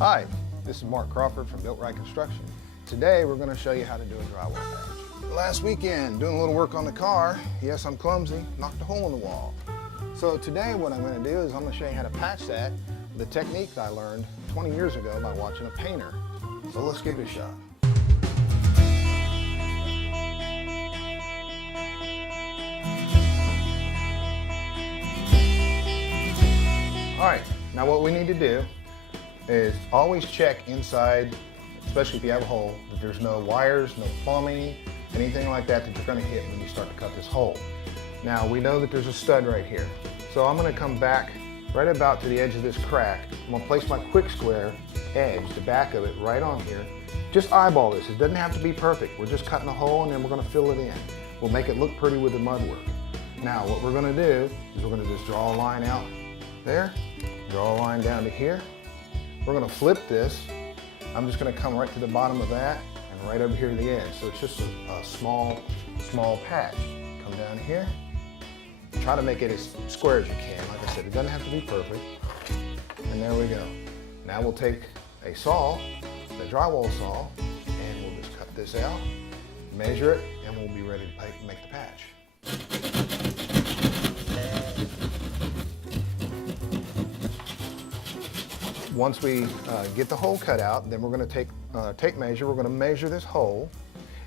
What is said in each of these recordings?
Hi, this is Mark Crawford from Built Right Construction. Today we're going to show you how to do a drywall patch. Last weekend, doing a little work on the car, yes, I'm clumsy, knocked a hole in the wall. So today what I'm going to do is I'm going to show you how to patch that with a technique that I learned 20 years ago by watching a painter. So let's give it a shot. All right, now what we need to do is always check inside, especially if you have a hole, that there's no wires, no plumbing, anything like that that you're going to hit when you start to cut this hole. Now we know that there's a stud right here. So I'm going to come back right about to the edge of this crack. I'm going to place my quick square edge, the back of it, right on here. Just eyeball this. It doesn't have to be perfect. We're just cutting a hole and then we're going to fill it in. We'll make it look pretty with the mud work. Now what we're going to do is we're going to just draw a line out there, draw a line down to here. We're going to flip this. I'm just going to come right to the bottom of that and right over here to the edge. So it's just a small patch. Come down here. Try to make it as square as you can. Like I said, it doesn't have to be perfect. And there we go. Now we'll take a saw, the drywall saw, and we'll just cut this out, measure it, and we'll be ready to make the patch. Once we get the hole cut out, then we're going to take measure. We're going to measure this hole,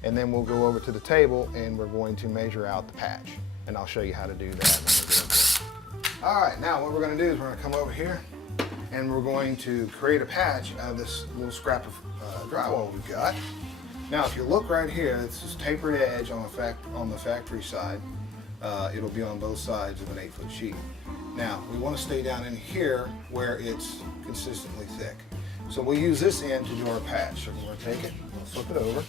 and then we'll go over to the table and we're going to measure out the patch. And I'll show you how to do that when we get into it. All right, now what we're going to do is we're going to come over here and we're going to create a patch out of this little scrap of drywall we've got. Now, if you look right here, it's this tapered edge on the factory side. It'll be on both sides of an 8-foot sheet. Now, we want to stay down in here where it's consistently thick. So we'll use this end to do our patch. So we're going to take it, we'll flip it over,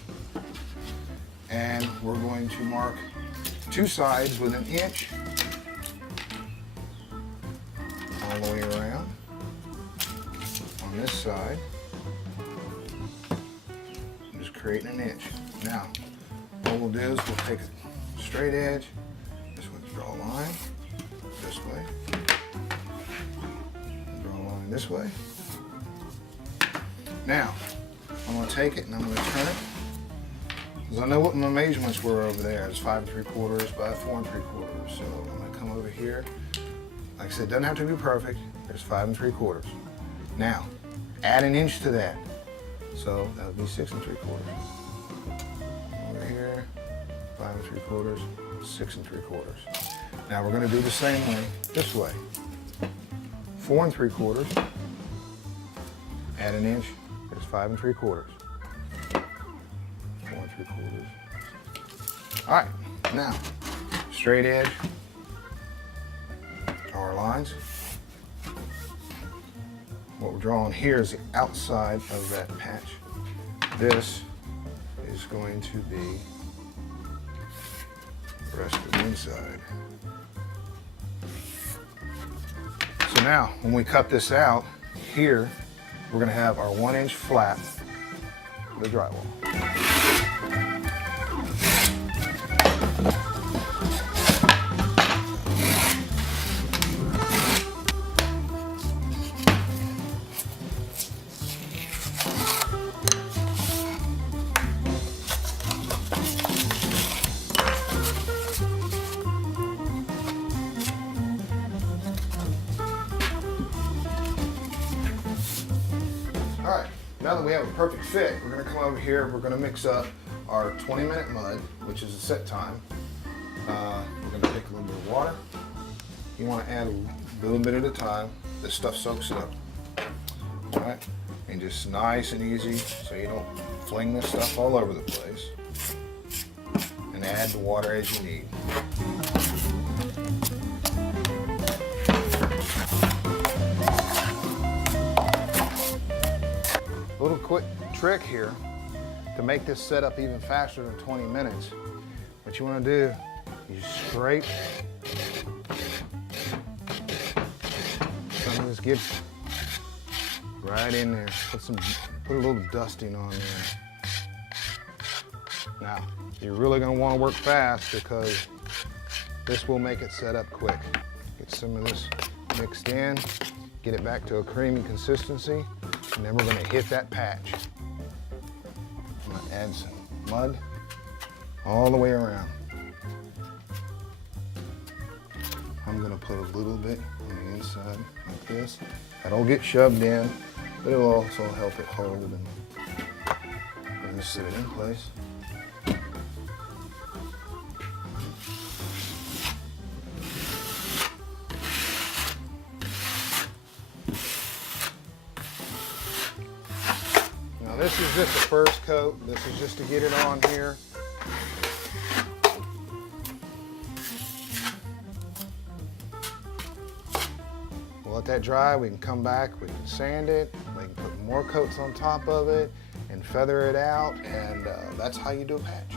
and we're going to mark two sides with 1 inch all the way around. On this side, I'm just creating 1 inch. Now, what we'll do is we'll take a straight edge, just want to draw a line this way, draw a line this way. Now, I'm going to take it and I'm going to turn it, because I know what my measurements were over there. It's 5 3/4 by 4 3/4. So I'm going to come over here. Like I said, it doesn't have to be perfect. There's 5 3/4. Now, add 1 inch to that. So that would be 6 3/4. Over here, 5 3/4, 6 3/4. Now we're going to do the same way this way. 4 3/4. Add 1 inch. There's 5 3/4. 4 3/4. All right, now straight edge. Draw our lines. What we're drawing here is the outside of that patch. This is going to be the rest of the inside. So now, when we cut this out, here we're going to have our 1 inch flat for the drywall. All right, now that we have a perfect fit, we're going to come over here, we're going to mix up our 20-minute mud, which is a set time. We're going to take a little bit of water. You want to add a little bit at a time. This stuff soaks it up. All right, and just nice and easy so you don't fling this stuff all over the place. And add the water as you need. A little quick trick here to make this setup even faster than 20 minutes. What you want to do, you scrape some of this gypsum right in there. Put a little dusting on there. Now, you're really going to want to work fast because this will make it set up quick. Get some of this mixed in, get it back to a creamy consistency, And then we're going to hit that patch. I'm going to add some mud all the way around. I'm going to put a little bit on the inside like this. That'll get shoved in, but it will also help it hold and just sit it in place. Now this is just the first coat. This is just to get it on here. We'll let that dry. We can come back, we can sand it, we can put more coats on top of it and feather it out, and that's how you do a patch.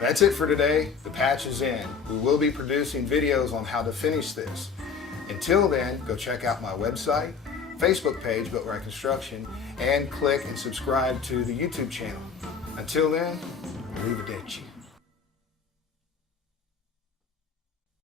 That's it for today. The patch is in. We will be producing videos on how to finish this. Until then, go check out my website, Facebook page, Built Right Construction, and click and subscribe to the YouTube channel. Until then, arrivederci.